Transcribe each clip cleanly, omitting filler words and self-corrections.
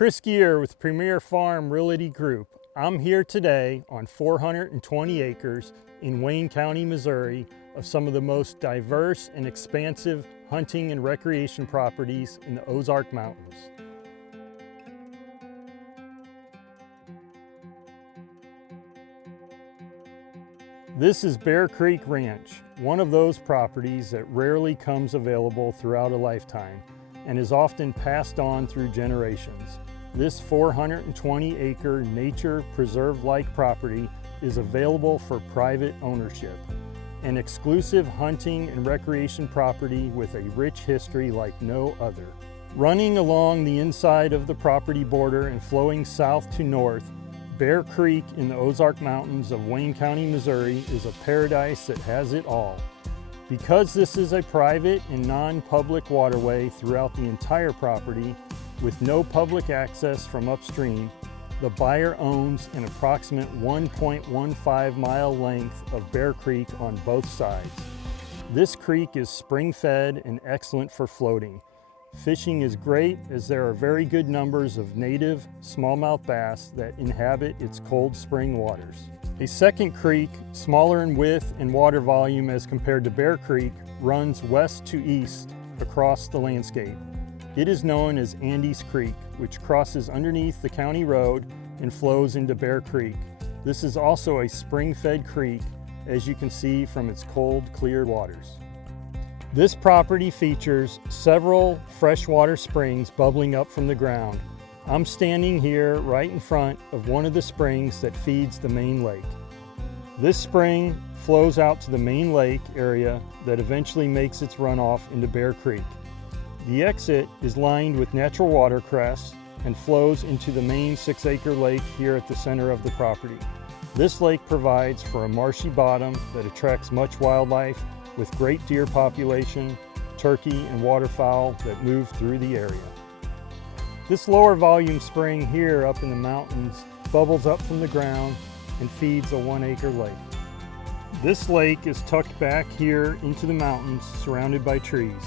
Chris Gear with Premier Farm Realty Group. I'm here today on 420 acres in Wayne County, Missouri, of some of the most diverse and expansive hunting and recreation properties in the Ozark Mountains. This is Bear Creek Ranch, one of those properties that rarely comes available throughout a lifetime and is often passed on through generations. This 420-acre nature preserve-like property is available for private ownership, an exclusive hunting and recreation property with a rich history like no other. Running along the inside of the property border and flowing south to north, Bear Creek in the Ozark Mountains of Wayne County, Missouri is a paradise that has it all. Because this is a private and non-public waterway throughout the entire property with no public access from upstream, the buyer owns an approximate 1.15 mile length of Bear Creek on both sides. This creek is spring-fed and excellent for floating. Fishing is great as there are very good numbers of native smallmouth bass that inhabit its cold spring waters. A second creek, smaller in width and water volume as compared to Bear Creek, runs west to east across the landscape. It is known as Andes Creek, which crosses underneath the county road and flows into Bear Creek. This is also a spring-fed creek, as you can see from its cold, clear waters. This property features several freshwater springs bubbling up from the ground. I'm standing here right in front of one of the springs that feeds the main lake. This spring flows out to the main lake area that eventually makes its runoff into Bear Creek. The exit is lined with natural watercress and flows into the main 6-acre lake here at the center of the property. This lake provides for a marshy bottom that attracts much wildlife with great deer population, turkey, and waterfowl that move through the area. This lower volume spring here up in the mountains bubbles up from the ground and feeds a 1-acre lake. This lake is tucked back here into the mountains surrounded by trees.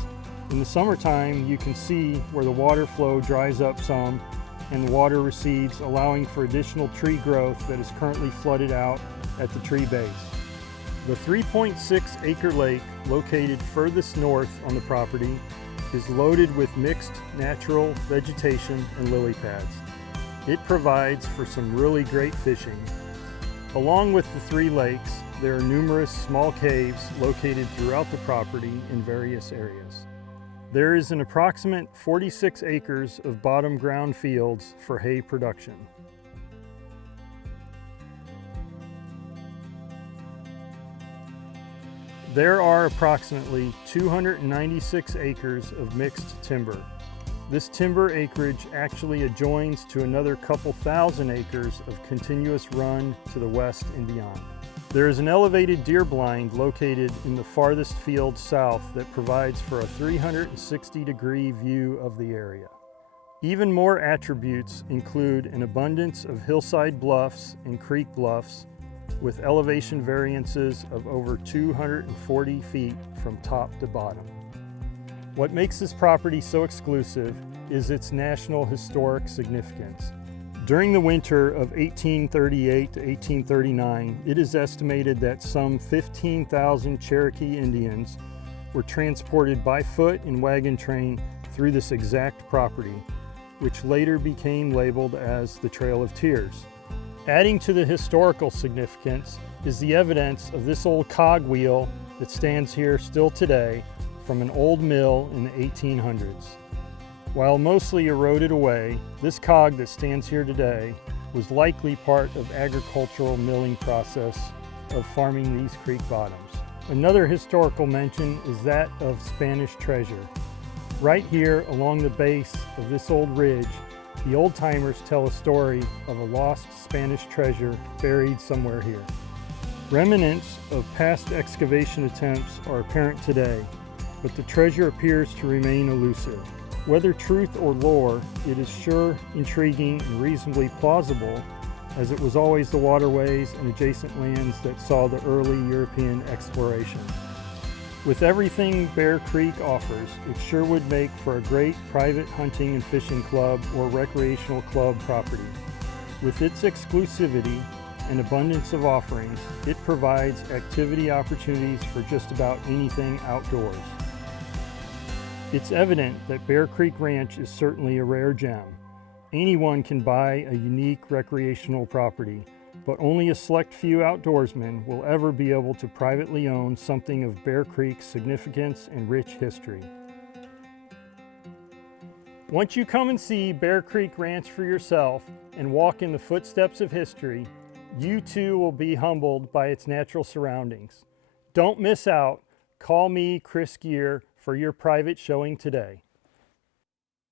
In the summertime, you can see where the water flow dries up some and the water recedes, allowing for additional tree growth that is currently flooded out at the tree base. The 3.6-acre lake located furthest north on the property is loaded with mixed natural vegetation and lily pads. It provides for some really great fishing. Along with the 3 lakes, there are numerous small caves located throughout the property in various areas. There is an approximate 46 acres of bottom ground fields for hay production. There are approximately 296 acres of mixed timber. This timber acreage actually adjoins to another couple thousand acres of continuous run to the west and beyond. There is an elevated deer blind located in the farthest field south that provides for a 360-degree view of the area. Even more attributes include an abundance of hillside bluffs and creek bluffs with elevation variances of over 240 feet from top to bottom. What makes this property so exclusive is its national historic significance. During the winter of 1838 to 1839, it is estimated that some 15,000 Cherokee Indians were transported by foot and wagon train through this exact property, which later became labeled as the Trail of Tears. Adding to the historical significance is the evidence of this old cogwheel that stands here still today from an old mill in the 1800s. While mostly eroded away, this cog that stands here today was likely part of agricultural milling process of farming these creek bottoms. Another historical mention is that of Spanish treasure. Right here along the base of this old ridge, the old-timers tell a story of a lost Spanish treasure buried somewhere here. Remnants of past excavation attempts are apparent today, but the treasure appears to remain elusive. Whether truth or lore, it is sure intriguing and reasonably plausible, as it was always the waterways and adjacent lands that saw the early European exploration. With everything Bear Creek offers, it sure would make for a great private hunting and fishing club or recreational club property. With its exclusivity and abundance of offerings, it provides activity opportunities for just about anything outdoors. It's evident that Bear Creek Ranch is certainly a rare gem. Anyone can buy a unique recreational property, but only a select few outdoorsmen will ever be able to privately own something of Bear Creek's significance and rich history. Once you come and see Bear Creek Ranch for yourself and walk in the footsteps of history, you too will be humbled by its natural surroundings. Don't miss out. Call me, Chris Gear, for your private showing today.